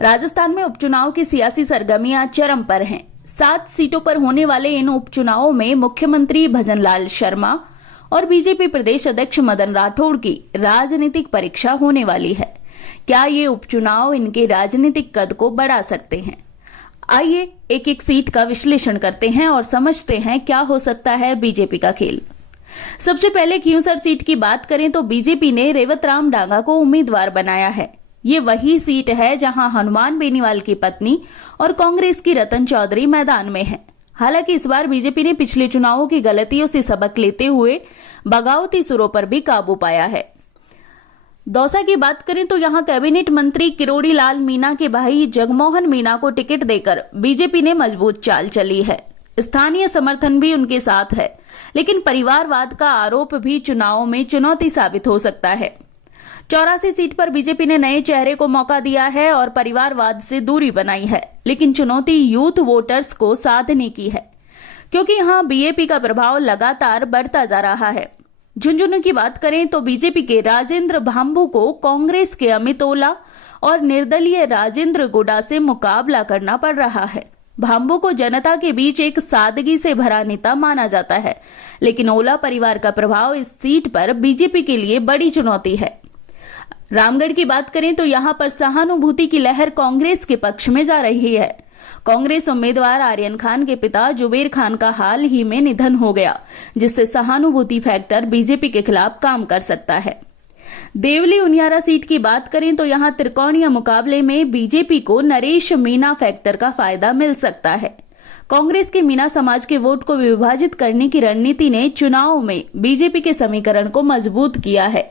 राजस्थान में उपचुनाव की सियासी सरगर्मियां चरम पर हैं। 7 सीटों पर होने वाले इन उपचुनावों में मुख्यमंत्री भजनलाल शर्मा और बीजेपी प्रदेश अध्यक्ष मदन राठौड़ की राजनीतिक परीक्षा होने वाली है। क्या ये उपचुनाव इनके राजनीतिक कद को बढ़ा सकते हैं? आइए एक एक सीट का विश्लेषण करते हैं और समझते हैं क्या हो सकता है बीजेपी का खेल। सबसे पहले खींवसर सीट की बात करें तो बीजेपी ने रेवतराम डांगा को उम्मीदवार बनाया है। ये वही सीट है जहां हनुमान बेनीवाल की पत्नी और कांग्रेस की रतन चौधरी मैदान में है। हालांकि इस बार बीजेपी ने पिछले चुनावों की गलतियों से सबक लेते हुए बगावती सुरों पर भी काबू पाया है। दौसा की बात करें तो यहां कैबिनेट मंत्री किरोड़ी लाल मीणा के भाई जगमोहन मीणा को टिकट देकर बीजेपी ने मजबूत चाल चली है। स्थानीय समर्थन भी उनके साथ है, लेकिन परिवारवाद का आरोप भी चुनावों में चुनौती साबित हो सकता है। 84 सीट पर बीजेपी ने नए चेहरे को मौका दिया है और परिवारवाद से दूरी बनाई है, लेकिन चुनौती यूथ वोटर्स को साधने की है, क्योंकि यहां बीएपी का प्रभाव लगातार बढ़ता जा रहा है। झुंझुनू की बात करें तो बीजेपी के राजेंद्र भांबू को कांग्रेस के अमित ओला और निर्दलीय राजेंद्र गोडा से मुकाबला करना पड़ रहा है। भांबू को जनता के बीच एक सादगी से भरा नेता माना जाता है, लेकिन ओला परिवार का प्रभाव इस सीट पर बीजेपी के लिए बड़ी चुनौती है। रामगढ़ की बात करें तो यहां पर सहानुभूति की लहर कांग्रेस के पक्ष में जा रही है। कांग्रेस उम्मीदवार आर्यन खान के पिता जुबेर खान का हाल ही में निधन हो गया, जिससे सहानुभूति फैक्टर बीजेपी के खिलाफ काम कर सकता है। देवली उनियारा सीट की बात करें तो यहां त्रिकोणीय मुकाबले में बीजेपी को नरेश मीणा फैक्टर का फायदा मिल सकता है। कांग्रेस के मीणा समाज के वोट को विभाजित करने की रणनीति ने चुनाव में बीजेपी के समीकरण को मजबूत किया है।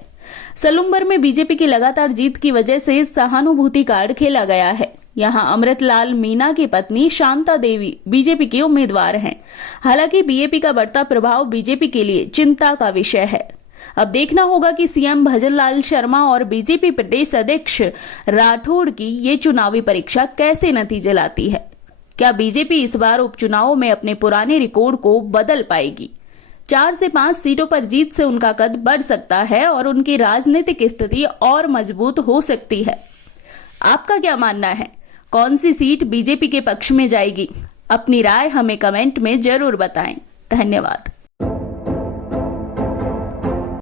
सलूम्बर में बीजेपी की लगातार जीत की वजह से सहानुभूति कार्ड खेला गया है। यहां अमृतलाल मीणा की पत्नी शांता देवी बीजेपी की उम्मीदवार हैं। हालांकि बीएपी का बढ़ता प्रभाव बीजेपी के लिए चिंता का विषय है। अब देखना होगा कि सीएम भजनलाल शर्मा और बीजेपी प्रदेश अध्यक्ष राठौड़ की ये चुनावी परीक्षा कैसे नतीजे लाती है। क्या बीजेपी इस बार उपचुनावों में अपने पुराने रिकॉर्ड को बदल पाएगी? 4 से 5 सीटों पर जीत से उनका कद बढ़ सकता है और उनकी राजनीतिक स्थिति और मजबूत हो सकती है। आपका क्या मानना है? कौन सी सीट बीजेपी के पक्ष में जाएगी? अपनी राय हमें कमेंट में जरूर बताएं। धन्यवाद।